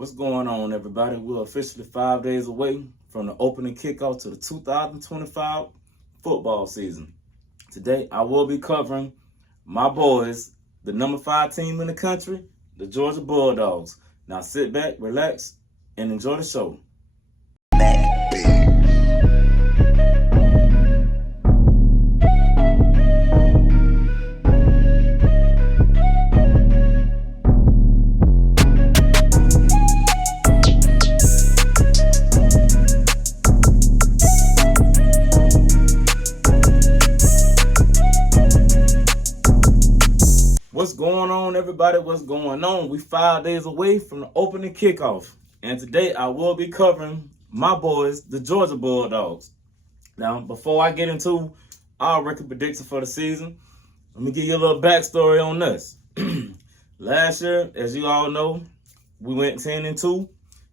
What's going on, everybody? We're officially 5 days away from the opening kickoff to the 2025 football season. Today, I will be covering my boys, the number 5 team in the country, the Georgia Bulldogs. Now sit back, relax, and enjoy the show. What's going on, everybody? What's going on? We 5 days away from the opening kickoff. And today I will be covering my boys, the Georgia Bulldogs. Now, before I get into our record prediction for the season, let me give you a little backstory on this. Last year, as you all know, we went 10-2,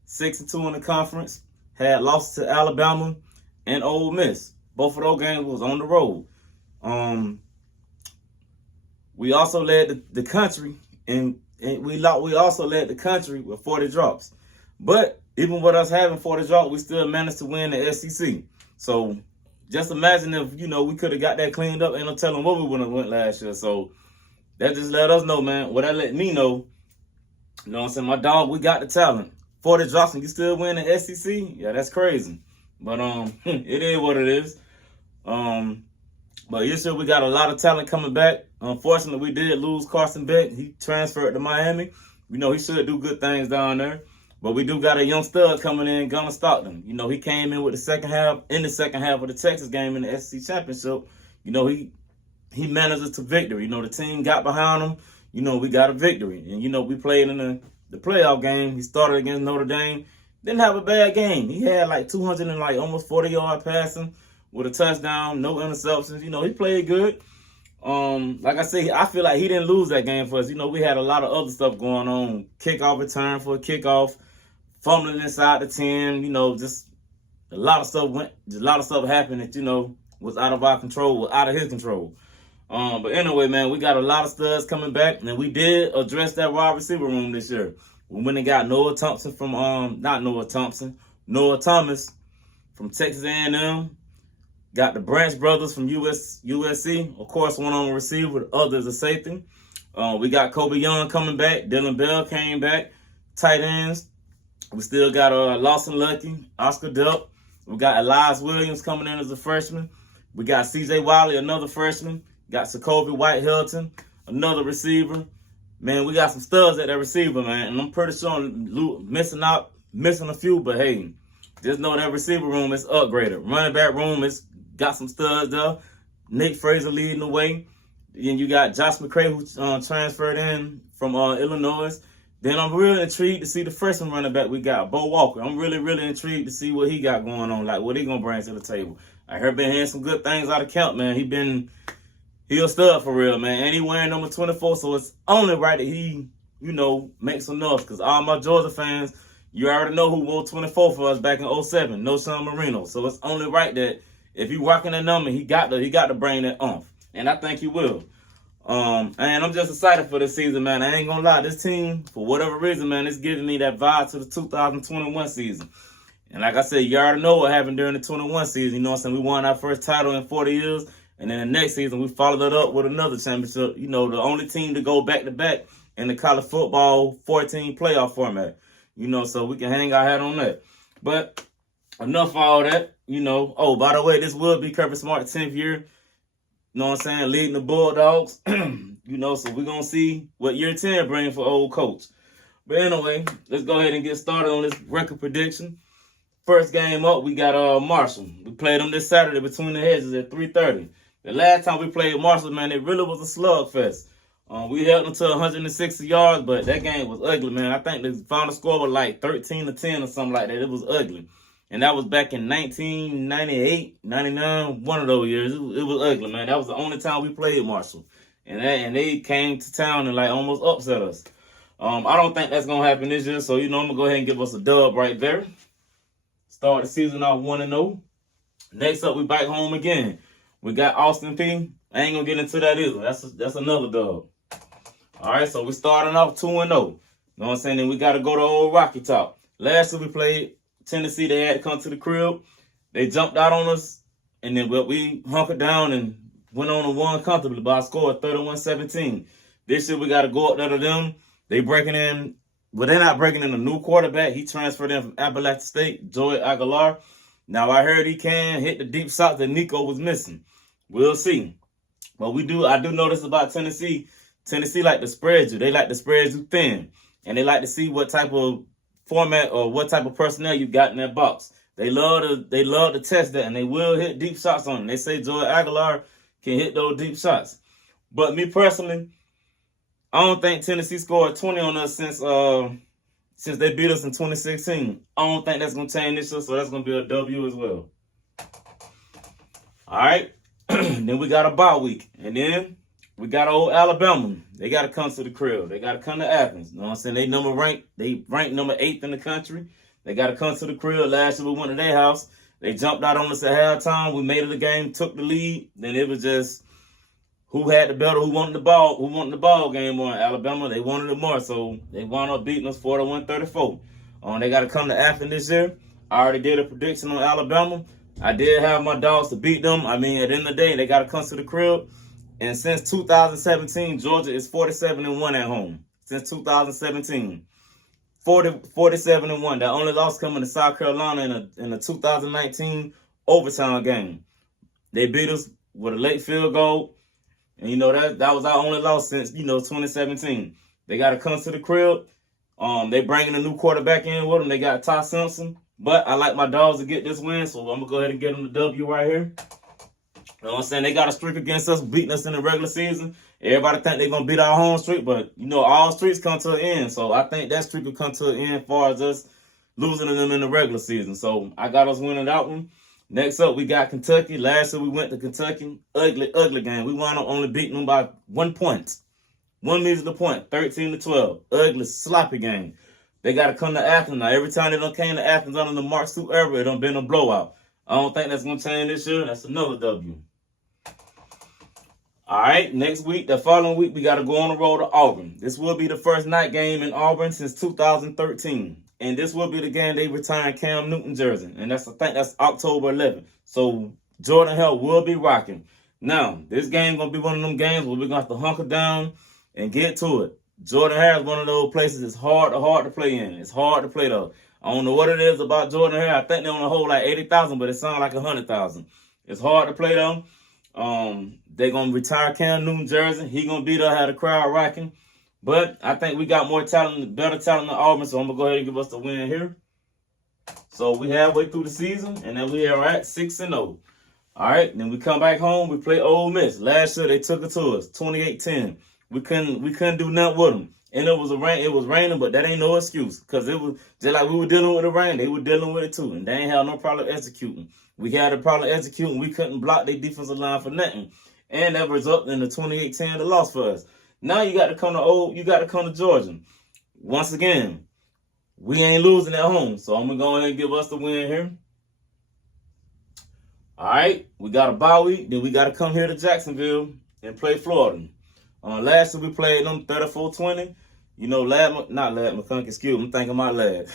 6-2 in the conference, had losses to Alabama and Ole Miss. Both of those games was on the road. We also led the country, and we also led the country with 40 drops. But even with us having 40 drops, we still managed to win the SEC. So just imagine if, we could have got that cleaned up. Ain't no telling what we would have went last year. So that just let us know, man. What that let me know, you know what I'm saying? My dog, we got the talent. 40 drops and you still win the SEC? Yeah, that's crazy. But it is what it is. But this year we got a lot of talent coming back. Unfortunately, we did lose Carson Beck. He transferred to Miami. We know he should do good things down there. But we do got a young stud coming in, Gunnar Stockton. He came in with the second half of the Texas game in the SEC Championship. He managed us to victory. The team got behind him. We got a victory. And, we played in the playoff game. He started against Notre Dame. Didn't have a bad game. He had like 200 and almost 40-yard passing with a touchdown, no interceptions. He played good. Like I say, I feel like he didn't lose that game for us. We had a lot of other stuff going on. Kickoff return for a kickoff, fumbling inside the 10, just a lot of stuff happened that, was out of our control, was out of his control. But anyway, man, we got a lot of studs coming back, and we did address that wide receiver room this year. We went and got Noah Thomas from Texas A&M. Got the Branch brothers from USC. Of course, one on the receiver, the other is a safety. We got Kobe Young coming back. Dylan Bell came back. Tight ends. We still got Lawson Lucky, Oscar Delp. We got Elias Williams coming in as a freshman. We got CJ Wiley, another freshman. Got Sokobi White-Hilton, another receiver. Man, we got some studs at that receiver, man. And I'm pretty sure I'm missing a few, but hey, just know that receiver room is upgraded. Running back room is got some studs there. Nick Fraser leading the way. Then you got Josh McCray, who transferred in from Illinois. Then I'm really intrigued to see the freshman running back we got, Bo Walker. I'm really, really intrigued to see what he got going on, like what he gonna bring to the table. I heard been hearing some good things out of camp, man. He a stud for real, man. And he wearing number 24, so it's only right that he, makes enough. Because all my Georgia fans, you already know who wore 24 for us back in 07, No Sean Marino. So it's only right that if he rocking that number, he got to bring that oomph. And I think he will. And I'm just excited for this season, man. I ain't gonna lie, this team, for whatever reason, man, it's giving me that vibe to the 2021 season. And like I said, you already know what happened during the 21 season. You know what I'm saying? We won our first title in 40 years. And then the next season, we followed it up with another championship. The only team to go back-to-back in the college football 14 playoff format. So we can hang our hat on that. But enough of all that. Oh, by the way, this will be Kirby Smart's 10th year. Leading the Bulldogs. So we're going to see what year 10 brings for old coach. But anyway, let's go ahead and get started on this record prediction. First game up, we got Marshall. We played them this Saturday between the hedges at 3:30. The last time we played Marshall, man, it really was a slugfest. We held them to 160 yards, but that game was ugly, man. I think the final score was like 13-10 or something like that. It was ugly. And that was back in 1998, 99, one of those years. It was ugly, man. That was the only time we played Marshall. And they came to town and almost upset us. I don't think that's going to happen this year. So, I'm going to go ahead and give us a dub right there. Start the season off 1-0. Next up, we back home again. We got Austin Peay. I ain't going to get into that either. That's another dub. All right, so we're starting off 2-0. You know what I'm saying? Then we got to go to old Rocky Top. Last year we played Tennessee. They had to come to the crib. They jumped out on us, and then we hunkered down and went on and won comfortably by a score of 31-17. This year we got to go up there to them. They breaking in. Well, they're not breaking in a new quarterback. He transferred in from Appalachian State, Joey Aguilar. Now, I heard he can hit the deep shots that Nico was missing. We'll see. But I do know this about Tennessee. Tennessee like to spread you. They like to spread you thin. And they like to see what type of format or what type of personnel you got in that box. They love to test that, and they will hit deep shots on them. They say Joey Aguilar can hit those deep shots. But me personally, I don't think Tennessee scored 20 on us since they beat us in 2016. I don't think that's going to change this year, so that's going to be a W as well. All right. Then we got a bye week. And then we got old Alabama. They got to come to the crib. They got to come to Athens. You know what I'm saying? They ranked number 8 in the country. They got to come to the crib. Last year we went to their house. They jumped out on us at halftime. We made it a game, took the lead. Then it was just who had the better, who wanted the ball game on. Alabama, they wanted it more, so they wound up beating us 41-34. They got to come to Athens this year. I already did a prediction on Alabama. I did have my Dogs to beat them. I mean, at the end of the day, they got to come to the crib. And since 2017, Georgia is 47-1 at home. Since 2017, 47-1. The only loss coming to South Carolina in the 2019 overtime game. They beat us with a late field goal. And, that was our only loss since, 2017. They got to come to the crib. They bringing a new quarterback in with them. They got Ty Simpson. But I like my Dogs to get this win, so I'm going to go ahead and get them the W right here. You know what I'm saying? They got a streak against us, beating us in the regular season. Everybody think they're going to beat our home streak, but, all streaks come to an end. So I think that streak will come to an end as far as us losing to them in the regular season. So I got us winning that one. Next up, we got Kentucky. Last year we went to Kentucky. Ugly game. We wound up only beating them by 1 point. 1 measly point, 13-12. Ugly, sloppy game. They got to come to Athens. Now, every time they done came to Athens under the Mark Stoops era, it done been a blowout. I don't think that's going to change this year. That's another W. All right, the following week, we got to go on the road to Auburn. This will be the first night game in Auburn since 2013. And this will be the game they retire Cam Newton jersey. And I think that's October 11th. So Jordan Hare will be rocking. Now, this game going to be one of them games where we're going to have to hunker down and get to it. Jordan Hare is one of those places it's hard to play in. It's hard to play, though. I don't know what it is about Jordan Hare. I think they only hold like 80,000, but it sounds like 100,000. It's hard to play, though. They're going to retire Cam Newton jersey. He going to be there, have the crowd rocking. But I think we got more talent, better talent than Auburn, so I'm going to go ahead and give us the win here. So we halfway through the season, and then we are at 6-0. All right, then we come back home. We play Ole Miss. Last year, they took it to us, 28-10. We couldn't do nothing with them. And it was raining, but that ain't no excuse. Because it was just like we were dealing with the rain. They were dealing with it too. And they ain't had no problem executing. We had a problem executing. We couldn't block their defensive line for nothing. And that resulted in the 28-10 loss for us. Now you got to come to Georgia. Once again, we ain't losing at home. So I'm gonna go ahead and give us the win here. All right, we got a bye week. Then we got to come here to Jacksonville and play Florida. Last year we played them 34-20. Not Lad McConkey, excuse me, I'm thinking my Lad.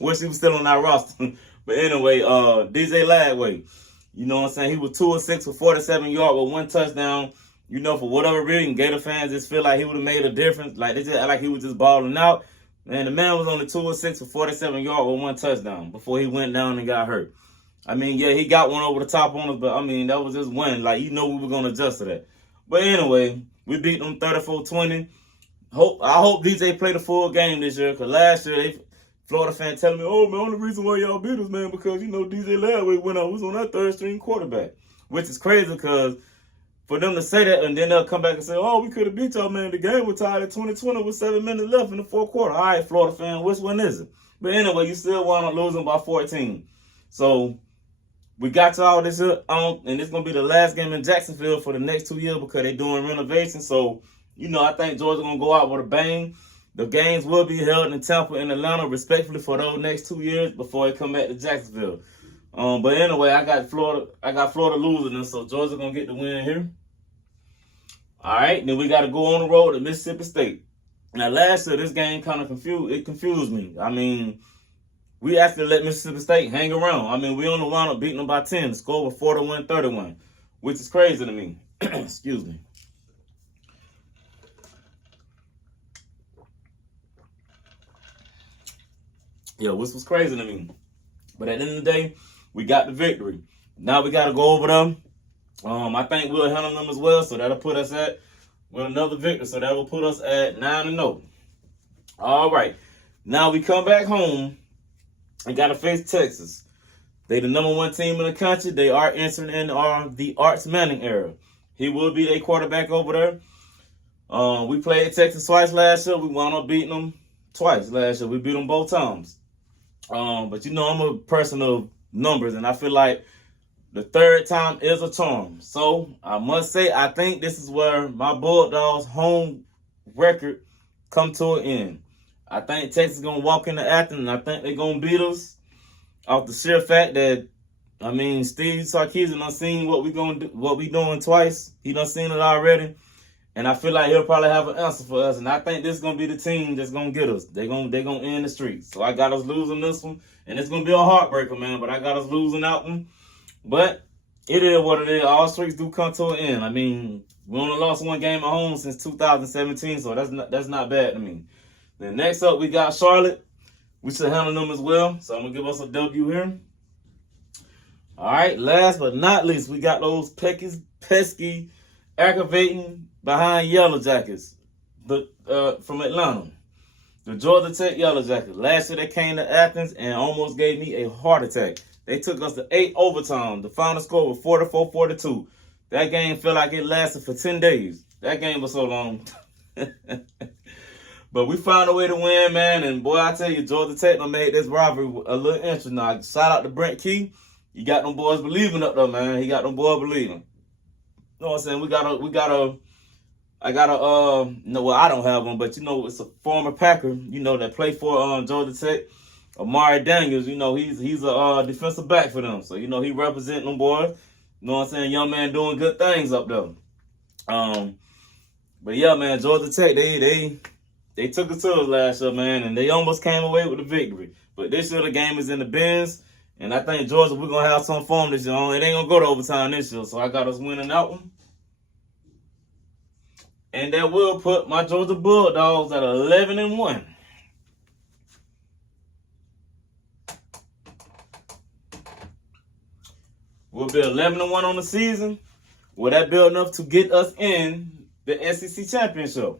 Wish he was still on our roster. But anyway, DJ Ladway, you know what I'm saying? He was 2-6 for 47 yards with 1 touchdown. For whatever reason, Gator fans just feel like he would have made a difference. Like, they just act like he was just balling out. Man, the man was only 2-6 for 47 yards with 1 touchdown before he went down and got hurt. I mean, yeah, he got one over the top on us, but, I mean, that was just one. Like, we were going to adjust to that. But anyway, we beat them 34-20. I hope DJ played a full game this year, because last year, Florida fans telling me, oh, man, only reason why y'all beat us, man, because, DJ Ladway was on that third-string quarterback, which is crazy because for them to say that and then they'll come back and say, oh, we could have beat y'all, man. The game was tied at 2020 with 7 minutes left in the fourth quarter. All right, Florida fan, which one is it? But anyway, you still wound up losing by 14. So we got y'all this year, and it's going to be the last game in Jacksonville for the next 2 years because they're doing renovations. So, I think Georgia's going to go out with a bang. The games will be held in Tampa and Atlanta, respectfully, for those next 2 years before they come back to Jacksonville. But anyway, I got Florida losing them, so Georgia going to get the win here. All right, then we got to go on the road to Mississippi State. Now, last year, this game kind of confused me. I mean, we actually let Mississippi State hang around. I mean, we only wound up beating them by 10. The score was 41-31, which is crazy to me. Excuse me. Yeah, which was crazy to me. But at the end of the day, we got the victory. Now we got to go over them. I think we'll handle them as well, so that'll put us with another victory. So that will put us at 9-0. All right. Now we come back home and got to face Texas. They the #1 team in the country. They are entering in the Arch Manning era. He will be their quarterback over there. We played Texas twice last year. We wound up beating them twice last year. We beat them both times. But you know, I'm a person of numbers, and I feel like the third time is a charm. So I must say, I think this is where my Bulldogs home record come to an end. I think Texas is gonna walk into Athens, and I think they're gonna beat us off the sheer fact that, I mean, Steve Sarkisian done seen what we doing twice. He done seen it already. And I feel like he'll probably have an answer for us. And I think this is going to be the team that's going to get us. They're gonna end the streets. So I got us losing this one. And it's going to be a heartbreaker, man. But I got us losing that one. But it is what it is. All streaks do come to an end. I mean, we only lost one game at home since 2017. So that's not bad to me. Then next up, we got Charlotte. We should handle them as well. So I'm going to give us a W here. All right. Last but not least, we got those pesky, aggravating behind Yellow Jackets from Atlanta. The Georgia Tech Yellow Jackets. Last year they came to Athens and almost gave me a heart attack. They took us to 8 overtime. The final score was 44-42. That game felt like it lasted for 10 days. That game was so long. But we found a way to win, man. And boy, I tell you, Georgia Tech done made this rivalry a little interesting. Now, shout out to Brent Key. You got them boys believing up there, man. He got them boys believing. You know what I'm saying? No, I don't have one, but you know, it's a former Packer, you know, that played for Georgia Tech. Amari Daniels, you know, he's a defensive back for them. So, you know, he representing them boys. You know what I'm saying? Young man doing good things up there. But yeah, man, Georgia Tech, they took it to us last year, man, and they almost came away with the victory. But this year the game is in the bins. And I think Georgia, we're going to have some fun this year. It ain't going to go to overtime this year. So I got us winning that one. And that will put my Georgia Bulldogs at 11-1. We'll be 11-1 on the season. Will that be enough to get us in the SEC championship?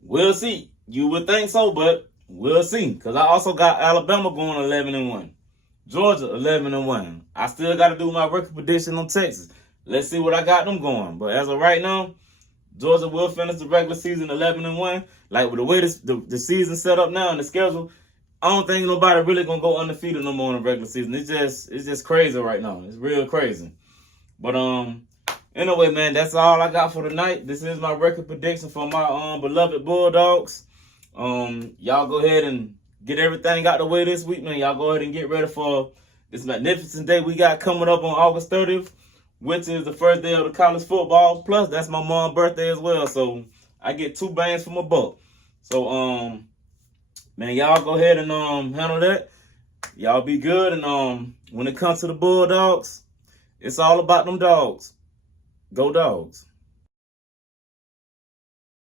We'll see. You would think so, but we'll see. Because I also got Alabama going 11-1. Georgia 11-1. I still got to do my record prediction on Texas. Let's see what I got them going. But as of right now, Georgia will finish the regular season 11-1. Like with the way the season set up now and the schedule, I don't think nobody really gonna go undefeated no more in the regular season. It's just crazy right now. It's real crazy. But anyway, man, that's all I got for tonight. This is my record prediction for my beloved Bulldogs. Y'all go ahead and get everything out the way this week, man. Y'all go ahead and get ready for this magnificent day we got coming up on August 30th, which is the first day of the college football. Plus, that's my mom's birthday as well. So I get 2 bangs for my buck. So, man, y'all go ahead and handle that. Y'all be good. And when it comes to the Bulldogs, it's all about them dogs. Go Dogs.